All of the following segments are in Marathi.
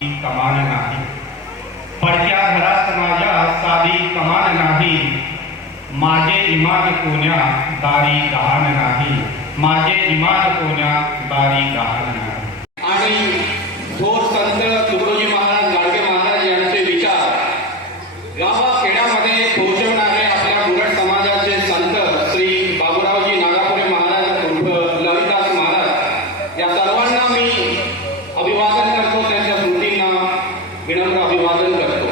कमान नाही, पडक्या घरात माझ्या साधी कमान नाही, माझे इमान कोण्या दारी गहाण नाही, माझे इमान कोण्या दारी गहाण नाही। आणि थोर संत तुकडोजी महाराज गाडगे महाराज यांचे विचार गावाखेड्यामध्ये पोहोचवणारे आपल्या बुरट समाजाचे संत श्री बाबूरावजी नागापुरे महाराज उर्फ ललिदास महाराज या सर्वांना मी अभिवादन करतो, त्यांच्या स्मृतींना विनम्र अभिवादन करतो।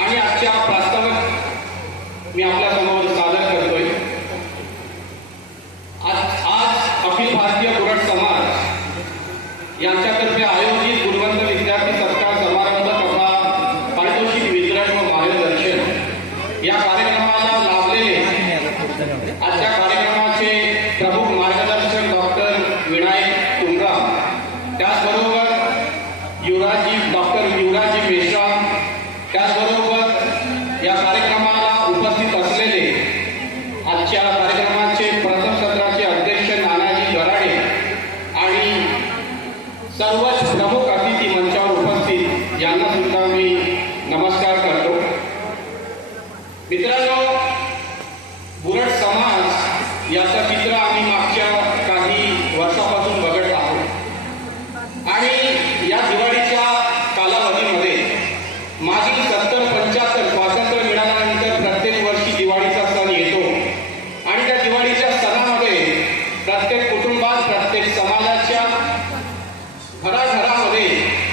आणि आजच्या प्रास्ताविक मी आपल्या समोर सादर करतोय। आज अखिल भारतीय बुरट समाज यांच्यातर्फे आयोजित गुणवंत विद्यार्थी सत्कार समारंभ तथा पारितोषिक वितरण व मार्गदर्शन या कार्यक्रमाला लाभलेले आजच्या कार्यक्रमाचे प्रमुख मार्गदर्शक डॉक्टर विनायक तुंगराम, त्याचबरोबर डॉक्टर युवराजी मेश्राम, त्याचबरोबर या कार्यक्रमाला उपस्थित असलेले आजच्या कार्यक्रमाचे प्रथम सत्राचे अध्यक्ष नानाजी गराडे आणि सर्वच प्रमुख अतिथी मंचावर उपस्थित यांना सुद्धा मी नमस्कार करतो। मित्रांनो, बुरट समाज याचं चित्र आम्ही मागच्या काही वर्षापासून बघत आहोत आणि या दिवाळीच्या कालावधीमध्ये मागील 70-75 स्वातंत्र्य मिळाल्यानंतर प्रत्येक वर्षी दिवाळीचा सण येतो आणि त्या दिवाळीच्या सणामध्ये प्रत्येक कुटुंबात, प्रत्येक समाजाच्या घराघरामध्ये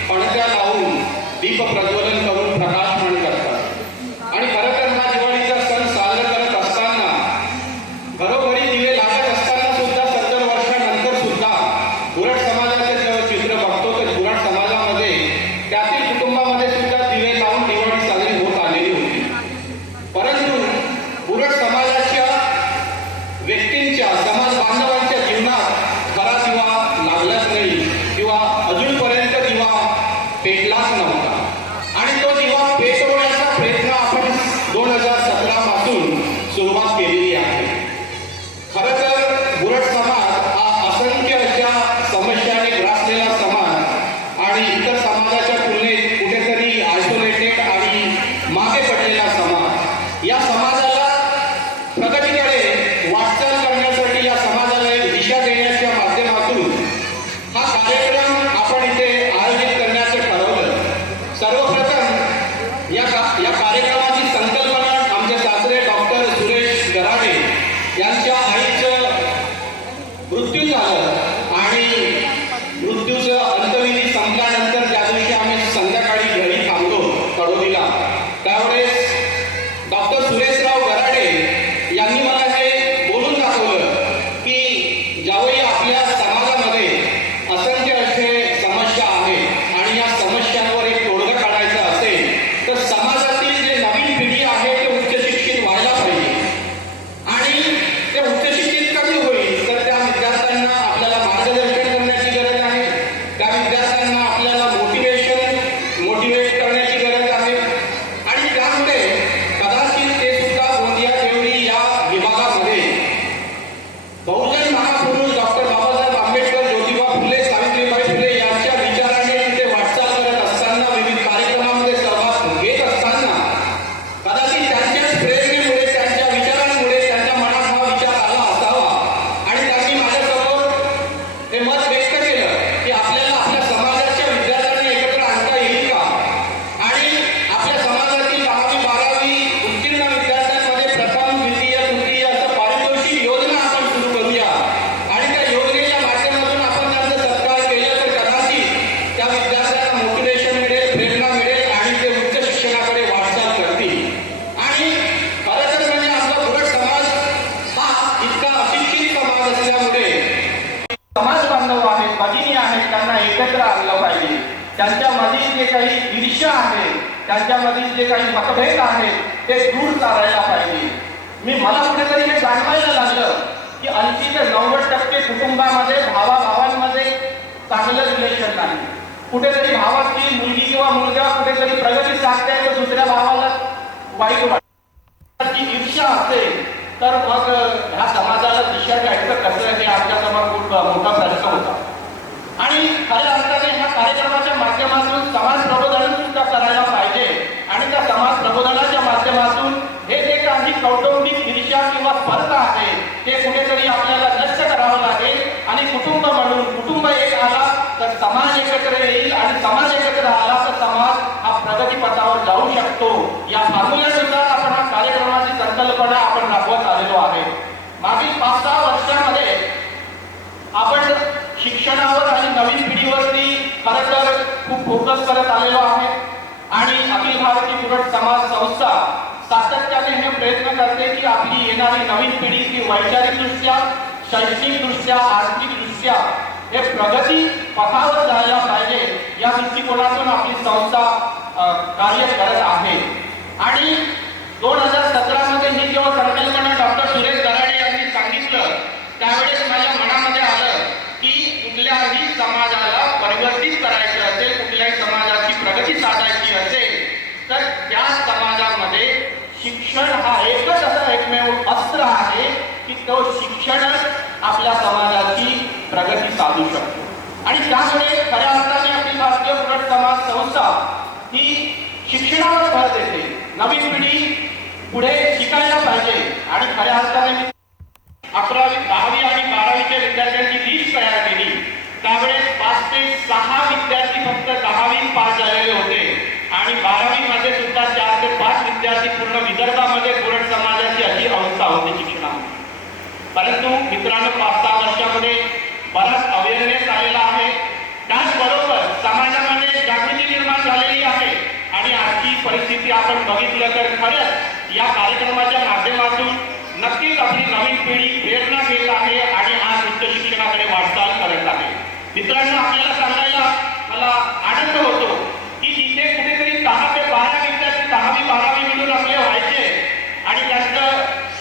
पणत्या लावून दीप प्रज्वलन करून प्रकाशमान करतात। आणि खरं तर हा दिवाळीचा सण साजरा करत असताना घरोघरी दिवे लागत असताना सुद्धा 70 वर्षानंतर सुद्धा बुरट समाजाचे जेव्हा चित्र बघतो तर बुरट समाजामध्ये त्यातील कुटुंबामध्ये सुद्धा दिवे लावून दिवाळी साजरी होत आलेली होती। परंतु बुरट समाजाच्या व्यक्तींच्या, समाज बांधवांच्या जीवनात खरा दिवा लागलाच नाही किंवा अजूनपर्यंत दिवा पेटलाच नव्हता आणि तो दिवा पेटवण्याचा प्रयत्न आपण 2017 पासून सुरुवात केलेली आहे। खरं तर बुरट समाज हा असंख्य अशा समस्याने ग्रासलेला समाज आणि इतर समाजाच्या तुलनेत कुठेतरी आयसोलेटेड आणि मागे पडलेला समाज, या समाजाला प्रगतीकडे वाटचाल करण्यासाठी, या समाजाला एक दिशा देण्याच्या माध्यमातून हा कार्यक्रम आपण इथे आयोजित करण्याचं ठरवलं। सर्वप्रथम या कार्यक्रमाची संकल्पना आमचे सासरे डॉक्टर सुरेश गराडे यांच्या आईचं मृत्यू झालं आणि मृत्यूचं अंतविधी संपल्यानंतर त्या दिवशी आम्ही संध्याकाळी घरी थांबलो कडोलीला। त्यावेळेस डॉक्टर सुरेशराव गराडे यांनी मला हे बोलून दाखवलं की ज्यावेळी आपल्या समाजामध्ये असंख्य असे समस्या आहेत आणि या समस्यांवर एक तोडगा काढायचा असेल तर समाजातील जे नवीन पिढी आहे ते उच्च शिक्षित व्हायला पाहिजे आणि ते उच्च शिक्षित कधी होईल तर त्या विद्यार्थ्यांना आपल्याला मार्गदर्शन करण्याची गरज आहे, त्या विद्यार्थ्यांना आपल्याला मोटिवेट करण्याची गरज आहे आणि त्यामुळे कदाचित ते सुद्धा गोंदिया देवळी या विभागामध्ये बहुजन महापुरुष डॉक्टर बाबासाहेब आंबेडकर, ज्योतिबा फुले, सावित्रीबाई फुले यांच्या विचाराने तिथे वाटचाल करत असताना, विविध कार्यक्रमामध्ये सहभाग घेत असताना कदाचित त्यांच्याच प्रेरणेमुळे, त्यांच्या विचारांमुळे त्यांच्या मनात हा विचार आला असावा आणि त्यांनी माझ्यासमोर हे मत व्यक्त केलं की आपल्याला आपल्या समाजाच्या विद्यार्थ्यांना एकत्र आणता येईल का आणि आपल्या समाजातील 10वी-12वी उत्तीर्ण विद्यार्थ्यांमध्ये प्रथम, द्वितीय, तृतीय असं पारितोषिक योजना आपण सुरू करूया आणि त्या योजनेच्या माध्यमातून आपण त्यांचा सत्कार केला तर कदाचित त्या विद्यार्थ्यांना मोटिवेशन मिळेल, प्रेरणा मिळेल आणि ते उच्च शिक्षणाकडे वाटचाल करतील। आणि खरं तर म्हणजे आपला बुरट समाज हा इतका अशिक्षित समाज असल्यामुळे समाज बांधव आहेत, भगिनी आहेत, त्यांना एकत्र आणलं पाहिजे। त्यांच्यामधील जे काही ईर्ष्या आहे, त्यांच्यामधील जे काही मतभेद आहेत ते दूर करायला पाहिजे। मला कुठेतरी हे जाणवायला लागलं की 80 ते 90% कुटुंबामध्ये भावाभावांमध्ये चांगलं रिलेशन नाही। कुठेतरी भावाची मुलगी किंवा मुलगा कुठेतरी प्रगती साधते तर दुसऱ्या भावाला वाईट वाटतं। ईर्ष्या असेल तर मग ह्या समाजाला दिशा द्यायचं कसं हे आमच्यासमोर खूप मोठा प्रश्न होता। आणि खऱ्या अर्थाने ह्या कार्यक्रमाच्या माध्यमातून एकत्र येईल आणि समाज एकत्र आला तर समाज हा प्रगतीपथावर जाऊ शकतो. या फॉर्म्युल्यानुसार आपण हा कार्यक्रमाची संकल्पना आपण राबवत आलेलो आहे. मागील 5-6 वर्षांमध्ये आपण शिक्षणावर आणि नवीन पिढीवरती खरं तर खूप फोकस करत आलेलो आहे आणि अखिल भारतीय कुरट समाज संस्था सातत्याने हे प्रयत्न करते की आपली येणारी नवीन पिढी ती वैचारिकदृष्ट्या, शैक्षणिकदृष्ट्या, आर्थिकदृष्ट्या हे प्रगती पथावर जायला पाहिजे या दृष्टिकोनातून आपली संस्था कार्य करत आहे. आणि 2017 मध्ये ही जेव्हा संकल्पना डॉक्टर सुरेश गराडे यांनी सांगितलं त्यावेळेस माझ्या मनामध्ये आलं की कुठल्याही समाजाला परिवर्तित करायचे असेल, कुठल्याही समाजाची प्रगती साधायची असेल तर त्या समाजामध्ये शिक्षण हा एकच असं एकमेव अस्त्र आहे की तो शिक्षणच आपल्या समाजाची प्रगती साधू शकतो. आणि त्यामुळे खऱ्या अर्थाने आपली भारतीय कुरट समाज संस्था ही शिक्षणावर भर देते. नवीन पिढी पुढे शिकायला पाहिजे आणि खऱ्या अर्थाने 11वी, 10वी आणि 12वीच्या विद्यार्थ्यांची लिस्ट तयार केली. त्यावेळेस 5 ते 6 विद्यार्थी फक्त 10वी पास झालेले होते आणि 12वी मध्ये सुद्धा 4 ते 5 विद्यार्थी पूर्ण विदर्भामध्ये कुरट समाजाची अशी अवस्था होती शिक्षणामध्ये. परंतु मित्रांनो 5-6 वर्षामध्ये बराच अवेअरनेस आलेला आहे. त्याचबरोबर समाजामध्ये जागृती निर्माण झालेली आहे आणि आजची परिस्थिती आपण बघितलं तर खरंच या कार्यक्रमाच्या माध्यमातून नक्कीच आपली नवीन पिढी प्रेरणा घेत आहे आणि आज उच्च शिक्षणाकडे वाटचाल करत आहे. मित्रांनो आपल्याला सांगायला मला आनंद होतो की जिथे कुठेतरी 10 ते 12 विद्यार्थी 10वी 12वी मिळून आपले व्हायचे आणि त्यांचं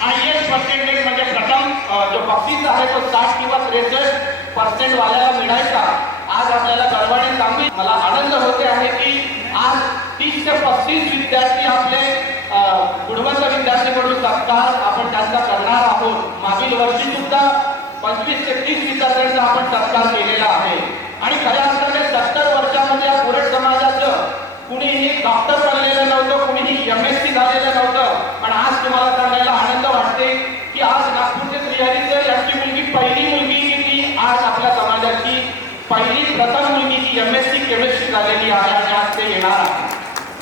हायएस्ट पर्सेंटेज म्हणजे प्रथम जो बक्षीस आहे तो 60 किंवा 63% वाल्याला मिळायचा. आज आपल्याला गर्वाने सांगू मला आनंद होते आहे की आज 30 ते 35 विद्यार्थी आपले गुणवंत विद्यार्थी म्हणून सत्कार आपण त्यांचा करणार आहोत. मागील वर्षी सुद्धा 25 ते 30 विद्यार्थ्यांचा आपण सत्कार केलेला आहे. आणि खऱ्या अर्थाने 70 वर्षामध्ये या कुरट समाजाचं कुणीही डॉक्टर बनलेलं नव्हतं, कुणीही MSc झालेलं नव्हतं. पण आज तुम्हाला सांगायला आनंद वाटते की आज नागपूरचे श्रीहरी सर यांची मुलगी पहिली मुलगी की ती आज आपल्या समाजाची पहिली प्रथम मुलगी जी MSc केमिस्ट्री झालेली आहे आणि आज ते येणार आहे.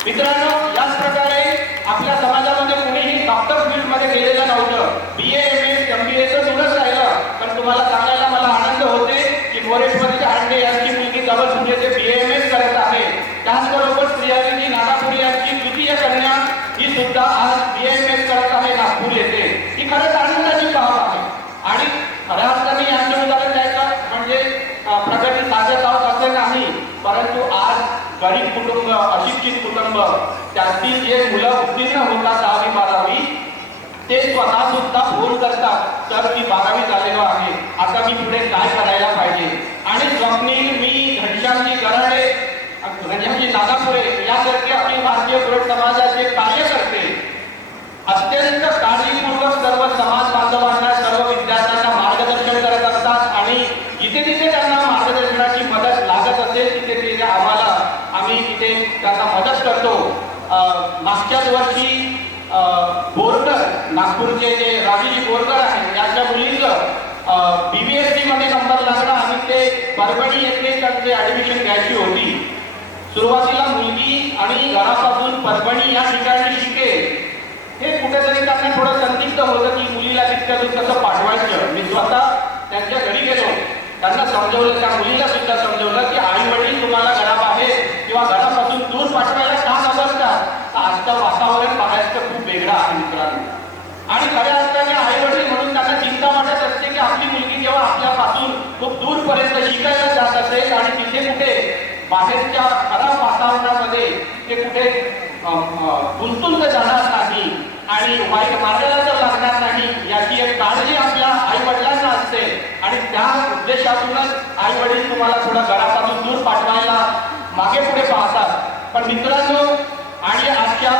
मित्रांनो याच प्रकारे आपल्या समाजामध्ये कुणीही डॉक्टर फील्ड मध्ये गेलेलं नव्हतं. BA MS MBA तर दूरच राहिलं. पण तुम्हाला सांगायला मला आनंद होते की मोरेश्वरी आंडे यांची मुलगी जवळ म्हणजे ते BA MS करत आहे. त्याचबरोबर श्रीहरीजी नागापुरी यांची द्वितीय कन्या ही सुद्धा आज BA MS करत आहे नागपूर येथे. ही खरंच आनंदाची बाब आहे. आणि खऱ्या अर्थाने यांचं उदाहरण द्यायचं म्हणजे प्रगती साधत आहोत असे नाही, परंतु आज गरीब कुटुंब, अशिक्षित कुटुंब त्यातील जे मुलं उत्तीर्ण होतात 10वी 12वी ते स्वतः सुद्धा फोन करतात तर मी 12वी झालेलो आहे, आता मी पुढे काय करायला पाहिजे. आणि स्वप्नील, मी, घनश्यामजी गराडे, घनश्यामजी नागापुरे यासारखे आपली भारतीय कुरट समाजाचे कार्यकर्ते अत्यंत काळजीपूर्वक सर्व समाज बांधवांना, सर्व विद्यार्थ्यांना मार्गदर्शन करत असतात आणि जिथे जिथे त्यांना मार्गदर्शनाची मदत लागत असेल तिथे तिथे आम्ही तिथे त्यांना मदत करतो. मागच्याच वर्षी बोरकर, नागपूरचे जे राजूजी बोरकर आहेत त्यांच्या मुलीचं BBSC मध्ये नंबर लागला आणि ते परभणी येथे त्यांचे ऍडमिशन घ्यायची होती. सुरुवातीला मुलगी आणि घरापासून परभणी या ठिकाणी शिकेल हे कुठेतरी त्यांना थोडं संदिग्ध होतं की मुलीला तितक्या दूर कसं पाठवायचं. मी स्वतः त्यांच्या घरी गेलो, त्यांना समजवलं, त्या मुलीला सुद्धा समजवलं की आई वडील तुम्हाला घराबाहेर किंवा घरापासून दूर पाठवायला का नसतात. तर आजचं वातावरण बाहेरचं खूप वेगळं आहे मित्रांनो. आणि खऱ्या अर्थाने आई वडील म्हणून त्यांना चिंता वाटत असते की आपली मुलगी जेव्हा आपल्यापासून खूप दूरपर्यंत शिकायला जात असेल आणि तिथे कुठे बाहेरच्या खराब वातावरणामध्ये ते कुठे गुंतून जाणार नाही आणि वाईट मार्गाला तर लागणार नाही याची एक काळजी आपल्या आई वडिलांना असते. आणि त्या उद्देशातूनच आई वडील तुम्हाला थोडं घरापासून दूर पाठवायला मागे पुढे पाहतात. पण मित्रांनो आणि आजच्या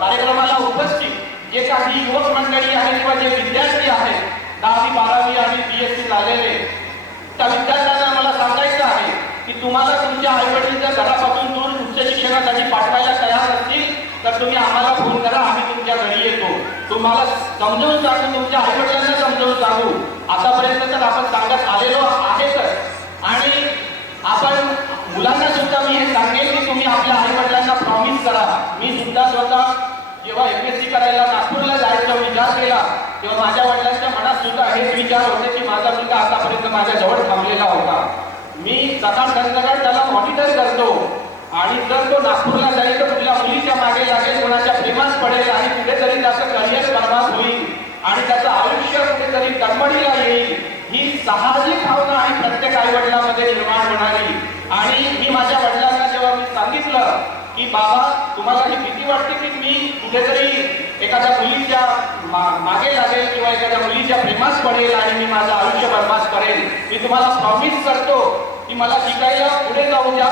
कार्यक्रमाला उपस्थित जे काही युवक मंडळी आहेत किंवा जे विद्यार्थी आहेत 10वी 12वी आणि BSc झालेले त्या विद्यार्थ्यांना मला सांगायचं आहे की तुम्हाला तुमच्या आई वडील जर घरापासून दूर उच्च शिक्षणासाठी पाठवायला तयार असतील तर तुम्ही आम्हाला फोन करा, आम्ही तुमच्या घरी येतो. तुम्हाला समजावून सांगू, तुमच्या आई वडिलांना समजावून सांगू. आतापर्यंत तर आपण सांगत आलेलो आहेतच आणि आपण मुलांना सुद्धा मी हे सांगेन की तुम्ही आपल्या आई वडिलांना प्रॉमिस करा. मी सुद्धा स्वतः जेव्हा MSc करायला नागपूरला जायचा विचार केला तेव्हा माझ्या वडिलांच्या मनात सुद्धा हेच विचार होते की माझा मुलगा आतापर्यंत माझ्या जवळ थांबलेला होता. मी सकाळ संध्याकाळ त्याला मॉनिटर करतो आणि जर तो नागपूरला जाईल तर कुठल्या मुलीच्या मागे लागेल, कोणाच्या प्रेमात पडेल आणि कुठेतरी त्याचं करिअर बर्बाद होईल आणि त्याचं आयुष्य कुठेतरी डगमडीला येईल, ही साहजिक भावना आहे प्रत्येक आई वडिलांमध्ये निर्माण होणारी. आणि मी माझ्या वडिलांना जेव्हा मी सांगितलं की बाबा तुम्हाला ही भीती वाटते की मी कुठेतरी एखाद्या मुलीच्या मागे लागेल किंवा एखाद्या मुलीच्या प्रेमात पडेल आणि मी माझं आयुष्य बर्बाद करेल, मी तुम्हाला प्रॉमिस करतो की मला शिकायला पुढे जाऊ द्या,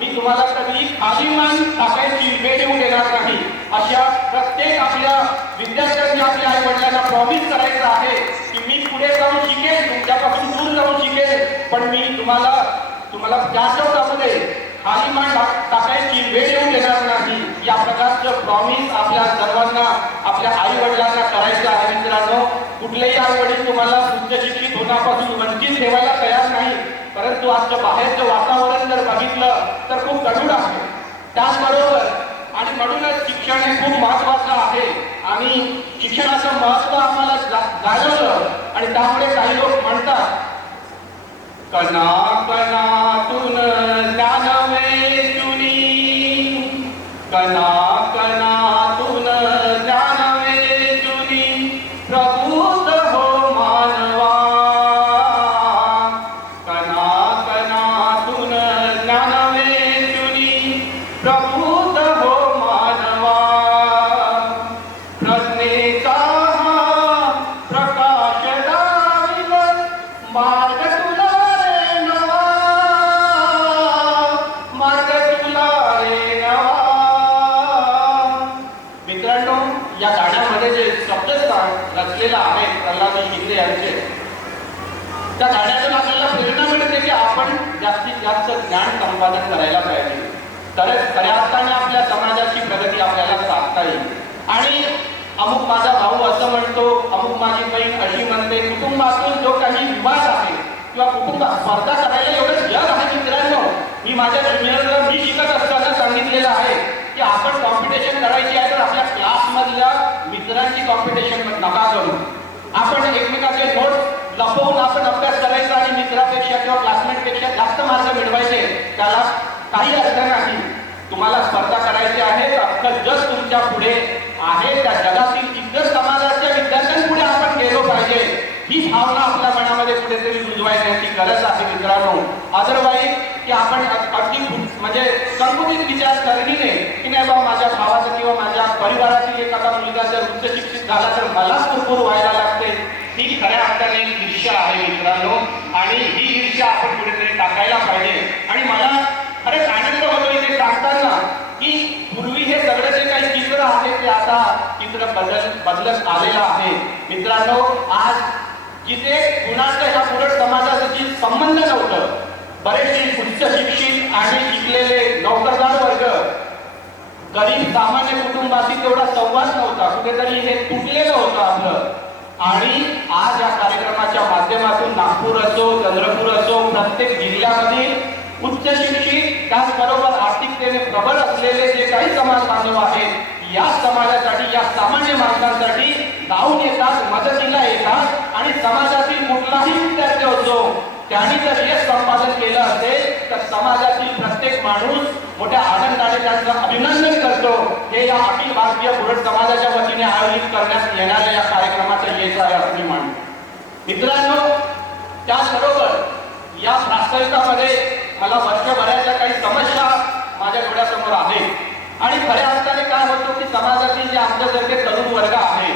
मी तुम्हाला कधी खाली मान टाकायची वेळ येऊ देणार नाही. अशा प्रत्येक आपल्या विद्यार्थ्यांनी आपल्या आई वडिलांना प्रॉमिस करायचं आहे की मी पुढे जाऊन शिकेल, तुमच्यापासून दूर जाऊन शिकेल, पण मी तुम्हाला त्या चौकामध्ये खाली मान टाकायची वेळ येऊ देणार नाही. या प्रकारचं प्रॉमिस आपल्या सर्वांना आपल्या आई वडिलांना करायचं आहे. मित्रांनो, कुठलेही आई वडील तुम्हाला उच्च शिक्षित होण्यापासून वंचित ठेवायला तयार नाही, परंतु आजचं बाहेरचं वातावरण जर बघितलं तर खूप कठोर आहे. त्याचबरोबर आणि म्हणूनच शिक्षण हे खूप महत्वाचं आहे आणि शिक्षणाचं महत्व आम्हाला जाणवलं आणि त्यामुळे काही लोक म्हणतात कणा कणातून ज्ञान वेचुनी, कणा कणातून ज्ञान वेचुनी प्रभूत हो मानवा, कणा कणातून ज्ञान वेचुनी प्रभूत हो मानवा. प्रज्ञेचा प्रकाश दाविल मार्ग तुला रे नवा, मार्ग तुला रे नवा. मित्रांनो, या गाण्यामध्ये जे शब्द रचलेला आहे प्रल्हाद शिंदे यांचे, त्या गाण्यातून आपल्याला प्रेरणा मिळते की आपण जास्तीत जास्त ज्ञान संपादन करायला पाहिजे, तरच खऱ्या अर्थाने आपल्या समाजाची प्रगती आपल्याला साधता येईल. आणि अमुक माझा भाऊ असं म्हणतो, अमुक माझी बहीण अशी म्हणते, कुटुंबातून जो काही विवाद आहे किंवा कुटुंबात स्पर्धा करायला एवढं जग आहे. मित्रांनो, मी माझ्या ज्युनियरला मी शिकत असताना सांगितलेलं आहे की आपण कॉम्पिटिशन करायची आहे तर आपल्या क्लासमधल्या मित्रांची कॉम्पिटिशन नका करू. आपण एकमेकाचे नोट्स लपवून आपण अभ्यास करायचा आणि मित्रापेक्षा किंवा क्लासमेटपेक्षा जास्त मार्क मिळवायचे, त्याला काही अर्थ नाही. तुम्हाला स्पर्धा करायची आहे तर अख्खं जग तुमच्या पुढे आहे, त्या जगातील इतर समाजाच्या विद्यार्थ्यांपुढे आपण गेलो पाहिजे, ही भावना आपल्या मनामध्ये कुठेतरी रुजवायची गरज आहे. मित्रांनो, अदरवाईज की आपण अगदी म्हणजे संकुचित विचारसरणीने की नाही बाबा माझ्या भावाचा किंवा माझ्या परिवारातील एखादा मुलगा जर उच्च शिक्षित झाला तर मलाच कुरकुर व्हायला लागते, ही खऱ्या अर्थाने ईर्ष्या आहे. मित्रांनो, आणि ही ईर्ष्या आपण कुठेतरी टाकायला पाहिजे. आणि मला खरंच आनंद होतो इथे सांगताना की पूर्वी हे सगळं जे काही चित्र आहे ते आता चित्र बदलत आलेलं आहे. मित्रांनो, आज जिथे कुणाचं ह्या पुढे समाजाशी संबंध नव्हतं, बरेचसे उच्च शिक्षित आणि शिकलेले नोकरदार वर्ग, गरीब सामान्य कुटुंबाशी तेवढा संवाद नव्हता, कुठेतरी हे तुटलेलं होतं आपलं. आणि आज या कार्यक्रमाच्या माध्यमातून नागपूर असो, चंद्रपूर असो, प्रत्येक जिल्ह्यामध्ये उच्च शिक्षित त्याचबरोबर आर्थिकतेने प्रबळ असलेले जे काही समाज बांधव आहेत, या समाजासाठी, या सामान्य माणसांसाठी धावून येतात, मदतीला येतात. आणि समाजातील कुठलाही विद्यार्थी असो, त्यांनी जर यश संपादन केलं असेल तर समाजातील प्रत्येक माणूस मोठ्या आनंदाने त्यांचं अभिनंदन करतो. हे या अखिल भारतीय बुरट समाजाच्या वतीने आयोजित करण्यात येणाऱ्या या कार्यक्रमाचं यश आहे असं मी मानतो. मित्रांनो, त्याचबरोबर या प्रास्ताविकामध्ये मला वर्षभराच्या काही समस्या माझ्या डोळ्यासमोर आहेत आणि खऱ्या अर्थाने काय होतं की समाजातील जे आमच्यासारखे तरुण वर्ग आहे,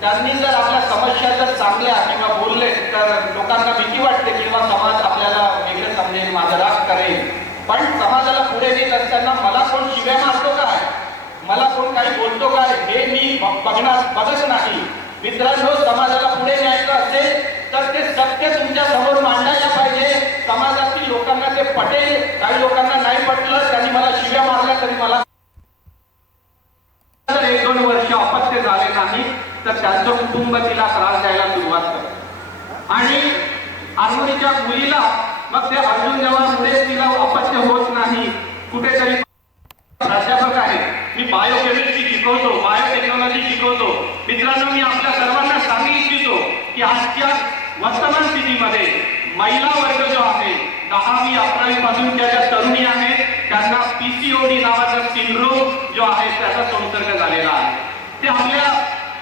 त्यांनी जर आपल्या समस्या जर चांगल्या किंवा बोलले तर लोकांना भीती वाटते किंवा समाज आपल्याला वेगळं समजेल, माझा राग करेल. पण समाजाला पुढे नेत असताना मला कोण शिव्या मारतो काय, मला कोण काही बोलतो काय, हे मी बघत नाही. मित्रांनो, समाजाला पुढे न्यायचं असेल तर ते सत्य तुमच्या समोर मांडायला पाहिजे. समाजातील लोकांना ते पटेल, काही लोकांना नाही पटलं, त्यांनी मला शिव्या मारल्या तरी मला 1-2 वर्ष अपत्य झाले नाही तर त्यांचं कुटुंब तिला त्रास द्यायला सुरुवात करतं. आणि आरमोरीच्या मुलीला मग ते अर्जुन जेव्हा पुढे तिला अपत्य मध्ये महिला वर्ग जो आहे 10वी 11वी पासूनच्या ज्या तरुणी आहेत त्यांना पीसीओडी नावाचा सिंड्रोम जो आहे त्याचा संसर्ग झालेला आहे. ते आपल्या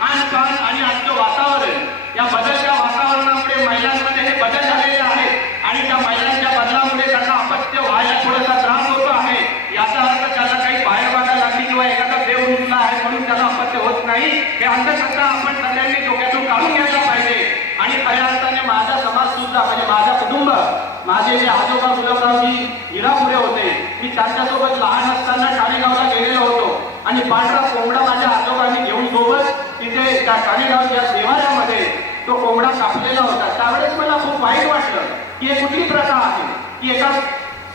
खानपान आणि आजचं वातावरण या बदलत्या वातावरणामुळे महिलांमध्ये हे बदल झालेले आहेत आणि त्या महिलांच्या बदलामुळे त्यांना अपत्य व्हायला थोडासा त्रास होतो आहे. याचा अर्थ त्याला काही बाहेर बाधा लागली किंवा एखादा देव रुजला आहे म्हणून त्याला अपत्य होत नाही. हे अंधश्रद्धा आपण सगळ्यांनी डोक्यातून काढून घ्यायला पाहिजे. आणि खऱ्या अर्थाने माझा समाज सुद्धा म्हणजे माझा कुटुंब माझे जे आजोबा गुलाबरावजी हिरापुरे होते, मी त्यांच्यासोबत लहान असताना ठाणेगावला गेलेलो होतो आणि पांढरा कोंबडा माझ्या आजोबांनी घेऊन सोबत तिथे त्या ठाणेगावच्या देवाऱ्यामध्ये तो कोंबडा कापलेला होता. त्यावेळेस मला खूप वाईट वाटलं की हे कुठली प्रथा आहे की एका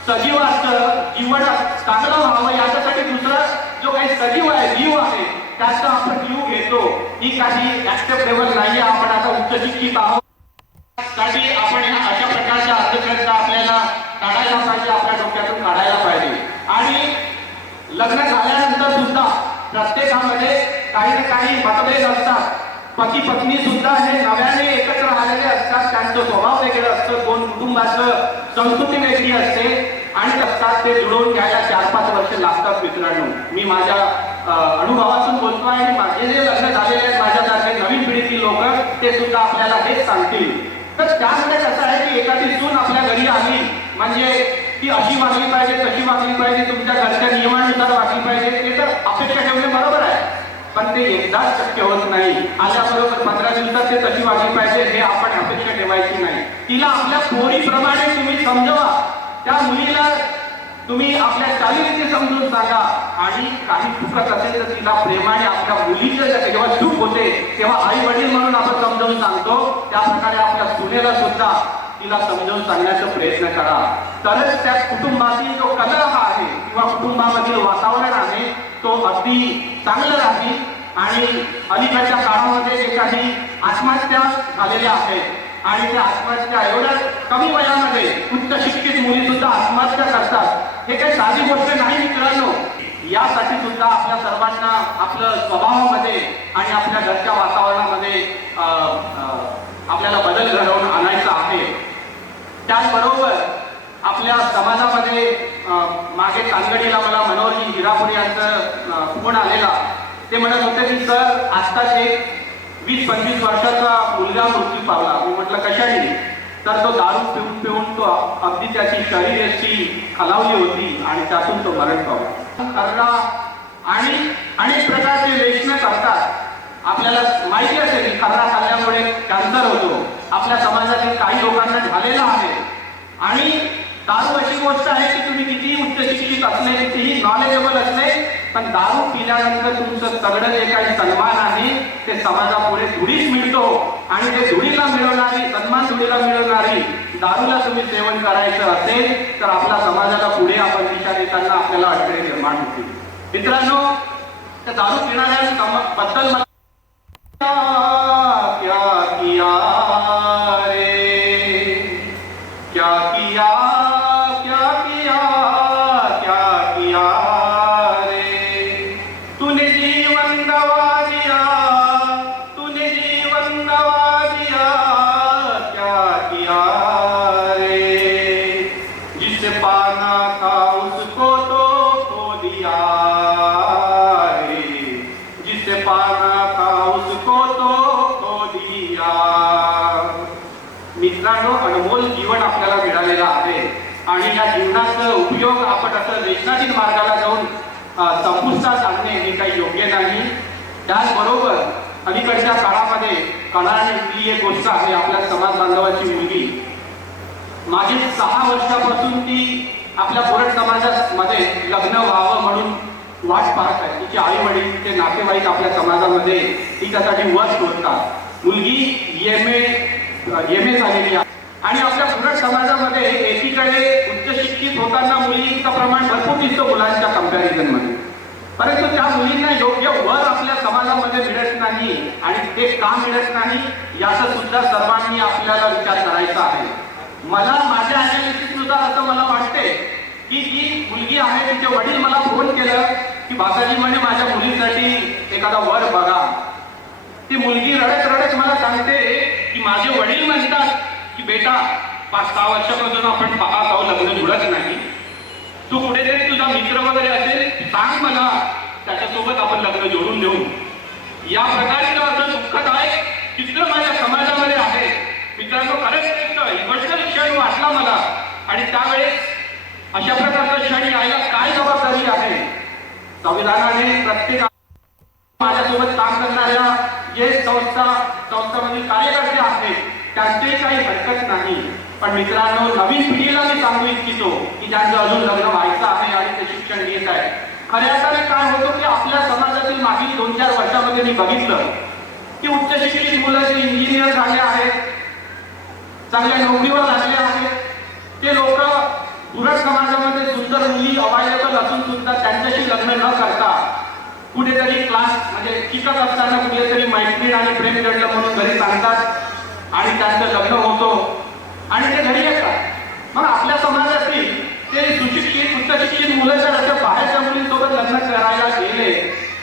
सजीवाचं जीवन चांगलं व्हावं याच्यासाठी दुसरा जो काही सजीव आहे जीव आहे त्याचा आपण जीव घेतो. ही काही ऍक्सेप्टेबल नाहीये. आपण आता उच्च शिक्षित आहोत साठी आपण ह्या अशा प्रकारच्या अंधश्रद्धा आपल्याला काढायला पाहिजे, आपल्या डोक्यातून काढायला पाहिजे. आणि लग्न झाल्यानंतर सुद्धा प्रत्येकामध्ये काही ना काही मतभेद असतात. पती पत्नी सुद्धा हे नव्याने एकत्र आलेले असतात. त्यांचं स्वभाव वेगळं असतं, दोन कुटुंबाचं संस्कृती वेगळी असते आणि असतात ते जुळवून घ्यायला 4-5 वर्ष लागतात. मित्रांनो, मी माझ्या अनुभवातून बोलतो आहे आणि माझे जे लग्न झालेले आहेत माझ्यासारखे नवीन पिढीतील लोक ते सुद्धा आपल्याला हेच सांगतील. तर त्यामुळे कसं आहे की एखादी सून आपल्या घरी आली म्हणजे ती अशी वागली पाहिजे तशी वागली पाहिजे तुमच्या घरच्या नियमानुसार वागली पाहिजे ते तर अपेक्षा ठेवणे बरोबर आहे, पण ते एकदाच शक्य होत नाही. आल्याबरोबर 15 दिवसात ते तशी वागली पाहिजे हे आपण अपेक्षा ठेवायची नाही. तिला आपल्या पोरीप्रमाणे तुम्ही समजवा. त्या मुलीला तुम्ही आपल्या चालीरीती समजून सांगा आणि काही चुकत असेल तर तिला प्रेमाने आपल्या मुलीचं जेव्हा चूक होते तेव्हा आई वडील म्हणून आपण समजावून सांगतो त्या प्रकारे आपल्या सुनेला सुद्धा तिला समजावून सांगण्याचा प्रयत्न करा. तरच त्या कुटुंबातील जो कलह आहे किंवा कुटुंबामधील वातावरण आहे तो अगदी चांगलं राहील. आणि अलीकडच्या काळामध्ये जे काही आत्महत्या झालेल्या आहेत आणि त्या आत्महत्या एवढ्या कमी वयामध्ये उच्च शिक्षित मुली सुद्धा आत्महत्या करतात हे काही साधी गोष्ट नाही मित्रांनो. यासाठी सुद्धा आपल्या सर्वांना आपलं स्वभावामध्ये आणि आपल्या घरच्या वातावरणामध्ये आपल्याला बदल घडवून आणायचा आहे. त्याचबरोबर आपल्या समाजामध्ये मागे तानगडीला मला मनोहरजी हिरापुरे यांचा फोन आलेला. ते म्हणत होते की सर आत्ताच एक 20-25 वर्षाचा मुलगा मृत्यू पावला. मी म्हटलं कशाने? तर तो दारू पिऊन पिऊन तो अगदी त्याची शरीरयष्टी खालावली होती आणि त्यातून तो मरण पावला. खर्रा आणि अनेक प्रकारचे व्यसनं करतात. आपल्याला माहिती असेल की खर्रा खाल्ल्यामुळे कॅन्सर होतो. आपल्या समाजातील काही लोकांना झालेला आहे. आणि दारू अशी गोष्ट आहे की तुम्ही कितीही उच्च शिक्षित असले कितीही नॉलेजेबल असले पण दारू पिल्यानंतर तुमचं सगळं जे काही सन्मान आहे ते समाजापुढे धुळीच मिळतो. आणि ते धुळीला मिळवणारी सन्मान धुळीला मिळवणारी दारूला तुम्ही सेवन करायचं असेल तर आपल्या समाजाला पुढे आपण दिशा देताना आपल्याला अडचणी निर्माण होतील. मित्रांनो, त्या दारू पिणाऱ्यांबद्दल मला क्या किया रे क्या किया क्या किया क्या किया रे तूने जीवन दवा दिया तूने जीवन दवा दिया क्या किया रे जिसे पाना था उसको तो खो दिया रे जिसे पाना था उसको तो खो दिया. मित्रांनो, अनमोल जीवन आपल्याला मिळालेलं आहे आणि या जीवनाचा उपयोग आपण असं रेशनातील मार्गाला जाऊन संपुष्टात आणणे हे काही योग्य नाही. त्याचबरोबर अलीकडच्या काळामध्ये कळालेली एक गोष्ट आहे. आपल्या समाज बांधवाची मुलगी मागील 6 वर्षापासून ती आपल्या बोरट समाजामध्ये लग्न व्हावं म्हणून वाट पाहत आहे. तिचे आई वडील ते नातेवाईक आपल्या समाजामध्ये तिच्यासाठी वस होतात. मुलगी एम ए झालेली आहे आणि आपल्या बोरट समाजामध्ये एकीकडे उच्च शिक्षित होताना मुलींचं प्रमाण भरपूर दिसतं मुलांच्या कंपॅरिझन मध्ये. परंतु त्या मुलींना योग्य वर आपल्या समाजामध्ये मिळत नाही आणि ते का मिळत नाही याचा सुद्धा सर्वांनी आपल्याला विचार करायचा आहे. मला माझ्या अनालिसिस नुसार असं मला वाटते की जी मुलगी आहे तिचे वडील मला फोन केलं की भासाजी म्हणे माझ्या मुलीसाठी एखादा वर बघा. ती मुलगी रडत रडत मला सांगते की माझे वडील म्हणतात की बेटा 5-6 वर्षापासून आपण पाहत आहोत लग्न जुळत नाही, तू कुठेतरी तुझा मित्र वगैरे असेल सांग मला, त्याच्यासोबत आपण लग्न जोडून देऊ. या प्रकारचं असं दुःखदायक चित्र माझ्या समाजामध्ये आहे. मित्रांनो, खरंच एक इमोशनल क्षण वाटला मला. आणि त्यावेळेस अशा प्रकारचा क्षण यायला काय जबाबदारी आहे? संविधानाने प्रत्येक माझ्यासोबत काम करणाऱ्या जे संस्थामधील कार्यकर्ते आहेत त्यांचे काही हरकत नाही. पण मित्रांनो, नवीन पिढीला मी सांगू इच्छितो की ज्यांचं अजून लग्न व्हायचं आहे आणि ते शिक्षण घेत आहे, खऱ्या अर्थाने काय होतं की आपल्या समाजातील मागील 2-4 वर्षामध्ये मी बघितलं की उच्च शिक्षित मुलं जे इंजिनियर झाले आहेत, चांगल्या नोकरीवर लागले आहेत, ते लोक उलट समाजामध्ये सुंदर मुली अवायलेबल असून सुद्धा त्यांच्याशी लग्न न करता कुठेतरी क्लास म्हणजे शिकत असताना कुठेतरी मैत्रीण आणि प्रेम जडलं म्हणून घरी सांगतात आणि त्यांचं लग्न होतो आणि ते घरी येतात. मग आपल्या समाजातील ते सुशिक्षित उच्च शिक्षित मुलं जर अशा बाहेरच्या मुलींसोबत लग्न करायला गेले,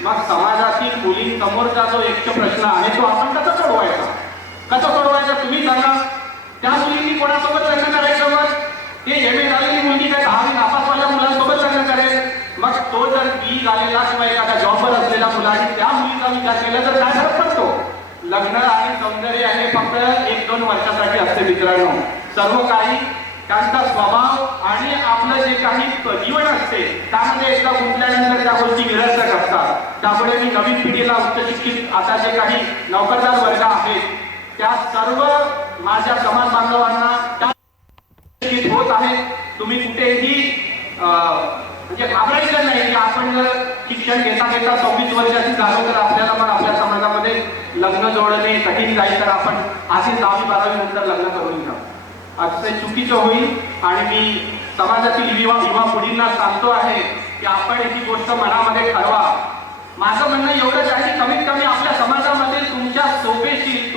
मग समाजातील मुलींसमोरचा जो एक प्रश्न आहे तो आपण कसा सोडवायचा तुम्ही सांगा. त्या मुलींनी कोणासोबत लग्न करायचं? मग ते एम.ए. झालेली मुलगी काय 10वी नापासवाल्या मुलांसोबत लग्न करेल? मग तो जर बी झालेला किंवा एखाद्या जॉबवर असलेला मुलांनी त्या मुलीचा विचार केला तर काय फरक पडतो? लग्न आणि सौंदर्य हे फक्त 1-2 वर्षासाठी असते मित्रांनो. सर्व काही त्यांचा स्वभाव आणि आपलं जे काही जीवन असते त्यामध्ये एकदा गुंतल्यानंतर त्या गोष्टी निरर्थक असतात. त्यामुळे मी नवीन पिढीला उच्च शिक्षित आता जे काही नोकरदार वर्ग आहेत त्या सर्व माझ्या समाज बांधवांना होत आहे, तुम्ही कुठेही म्हणजे घाबरायचं नाही की आपण जर शिक्षण घेता 26 वर्षाची झालो तर आपल्याला मग आपल्या समाजामध्ये लग्न जोडणे कठीण जाईल, तर आपण आधी 10वी-12वी नंतर लग्न करून घ्या, असं चुकीचं होईल. आणि मी समाजातील युवा पिढींना सांगतो आहे की आपण ही गोष्ट मनामध्ये ठरवा. माझं म्हणणं एवढंच आहे की कमीत कमी आपल्या समाजामध्ये तुमच्या सोपेशी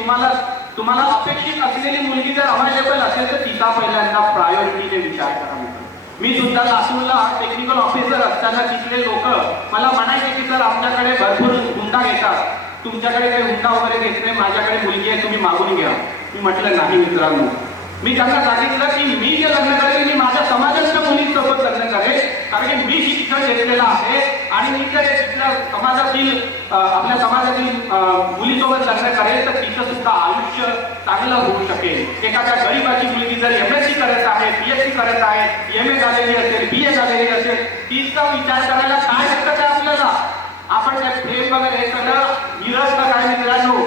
तुम्हाला अपेक्षित असलेली मुलगी जर अवेलेबल असेल तर तिचा पहिल्यांदा प्रायोरिटीने विचार करा. मी सुद्धा लातूरला टेक्निकल ऑफिसर असताना तिथले लोक मला म्हणायचे की सर आमच्याकडे भरपूर हुंडा घेतात, तुमच्याकडे काही हुंडा वगैरे घेत नाही, माझ्याकडे मुलगी आहे तुम्ही मागून घ्या. मी म्हटलं नाही मित्रांनो, मी त्यांना सांगितलं की मी जे लग्न करेन मी माझ्या समाजाच्या मुलींसोबत लग्न करेन, कारण की मी शिक्षण घेतलेलं आहे आणि मी जर तिथल्या समाजातील आपल्या समाजातील मुलीसोबत लग्न करेल तर तिचं सुद्धा आयुष्य चांगलं होऊ शकेल. एखाद्या गरीबाची मुलगी जर MSc करत आहे, PhD करत आहे, MA झालेली असेल, BA झालेली असेल, तिचा विचार करायला काय हरकत आहे आपल्याला? आपण त्या प्रेम वगैरे हे सगळं निरर्थक आहे मित्रांनो.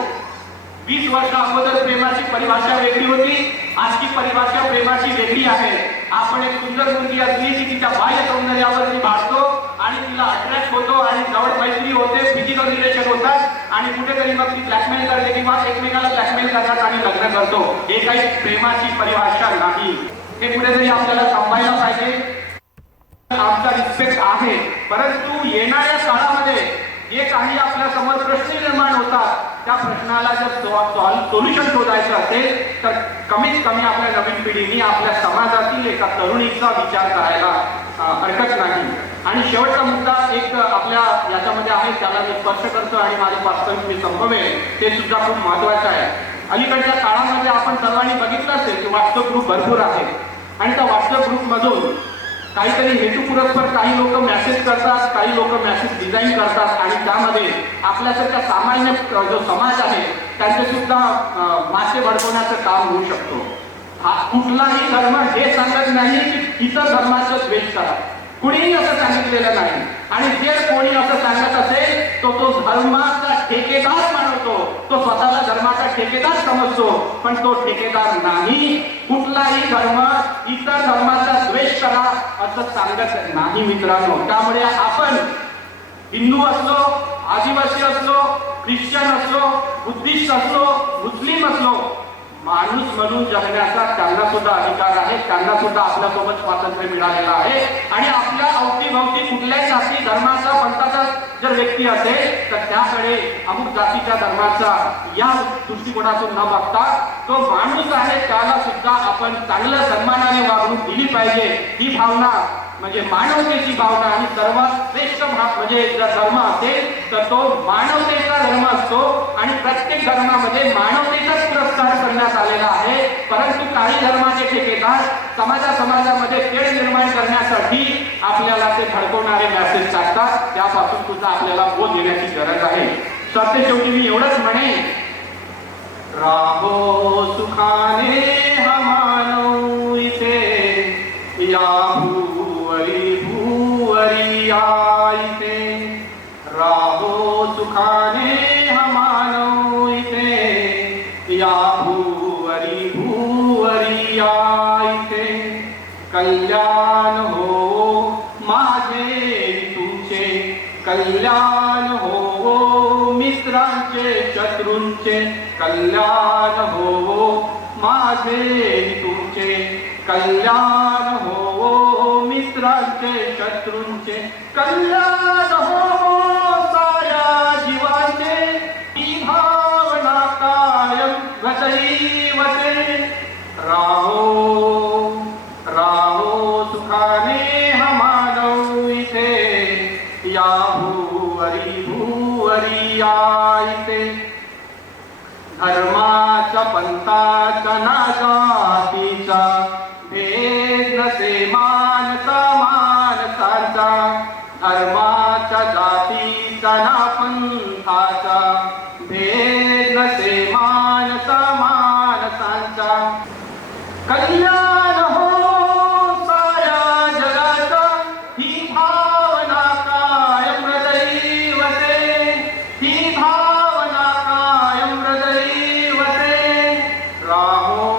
20 वर्ष अगोदर प्रेमाची परिभाषा वेगळी होती, आजची परिभाषा प्रेमाची वेगळी आहे. आपण एक सुंदर मुलगी असली की तिच्या बाह्य सौंदर्यावरती भासतो आणि तिला अट्रॅक्ट होतो आणि जवळ मैत्री होते, फिजिकल रिलेशन होतात आणि कुठेतरी मग ती ब्लॅकमेल करते किंवा एकमेकाला ब्लॅकमेल करतात आणि लग्न करतो. हे काही प्रेमाची परिभाषा नाही, हे कुठेतरी आपल्याला समजायला पाहिजे. आमचा रिस्पेक्ट आहे, परंतु येणाऱ्या काळामध्ये जे काही आपल्या समोर प्रश्न निर्माण होतात त्या प्रश्नाला जर सोल्युशन शोधायचं असेल तर कमीत कमी आपल्या नवीन पिढीने आपल्या समाजातील एका तरुणीचा विचार करायला हरकत नाही. आणि शेवटचा मुद्दा एक आपल्या याच्यामध्ये आहे, त्याला मी स्पष्ट करतो आणि माझं वास्तविक मी संभवेल, ते सुद्धा खूप महत्वाचं आहे. अलीकडच्या काळामध्ये आपण सर्वांनी बघितलं असेल की व्हॉट्सअप ग्रुप भरपूर आहेत आणि त्या व्हॉट्सअप ग्रुपमधून काहीतरी हेतुपुरस्पर काही लोक मेसेज करतात, काही लोक मेसेज डिझाईन करतात आणि त्यामध्ये आपल्यासारख्या सामान्य जो समाज आहे त्यांचे सुद्धा मासे भडकवण्याचं काम होऊ शकतो. हा कुठलाही धर्म हे सांगत नाही की इतर धर्माचा द्वेष करा, कुणीही असं सांगितलेलं नाही. आणि जे कोणी असं सांगत असेल तो धर्माचा ठेकेदार मानतो, तो स्वतःला धर्माचा ठेकेदार समजतो, पण तो ठेकेदार नाही. कुठलाही धर्म इतर धर्माचा द्वेष करा असं सांगत नाही मित्रांनो. त्यामुळे आपण हिंदू असलो, आदिवासी असलो, ख्रिश्चन असलो, बुद्धिस्ट असलो, मुस्लिम असलो, माणूस म्हणून जगण्याचा त्यांना सुद्धा अधिकार आहे, त्यांना सुद्धा आपल्यासोबत स्वातंत्र्य मिळालेलं आहे. आणि आपल्या अवतीभवती कुठल्याही जाती धर्माचा पंथाचा जर व्यक्ती असेल तर त्याकडे अमुक जातीच्या धर्माचा या दृष्टिकोनातून न बघता तो माणूस आहे त्याला सुद्धा आपण चांगल्या सन्मानाने वागणूक दिली पाहिजे. ही भावना म्हणजे मानवतेची भावना आणि सर्वात श्रेष्ठ म्हणजे जर धर्म असेल तर तो मानवतेचा धर्म असतो आणि प्रत्येक धर्मामध्ये मानवतेचाच पुरस्कार करण्यात आलेला आहे. परंतु काही धर्माचे ठेकेदार समाजामध्ये तेढ निर्माण करण्यासाठी आपल्याला ते भडकवणारे मेसेज टाकतात. त्यापासून सुद्धा आपल्याला बोध घेण्याची गरज आहे. सत्य शेवटी मी एवढंच म्हणेन, राहो सुखाने हा मानव इथे, या भूवरी या इथे. राहो सुखाने हा मानव इथे, या भूवरी या इथे. कल्याण हो माझे तुमचे, कल्याण हो मित्रांचे शत्रूंचे. कल्याण हो माझे तुमचे, कल्याण हो मित्रांचे शत्रूंचे. कल्याण हो साऱ्या जीवांचे, ही भावना कायम हृदयी वसे. राहो राहो सुखाने हा मानव इथे, या भूवरी या इथे. धर्माच्या पंथाच्या ना जातीचा भेद नसे मानसा माणसांचा. धर्माच्या जातीचा ना पंथाचा भेद नसे मानसा माणसांचा. कल्याण हो साऱ्या जगाचा, ही भावना कायम हृदयी वसे. ही भावना कायम हृदयी वसे. राहो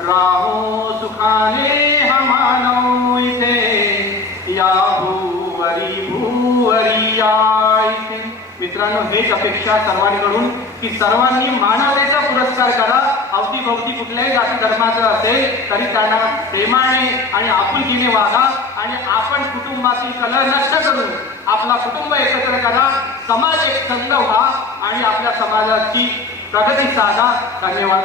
राहो सुखाने हा मानव इथे, या भूवरी या इथे. मित्रांनो, हेच अपेक्षा सर्वांकडून की सर्वांनी मानवतेचा पुरस्कार करा. अवतीभोवती कुठल्याही जाती धर्माचं असेल तरी त्यांना प्रेमाने आणि आपुलकीने वागा आणि आपण कुटुंबातील कलह नष्ट करून आपला कुटुंब एकत्र करा. समाज एक संघ व्हा आणि आपल्या समाजाची प्रगती साधा. धन्यवाद.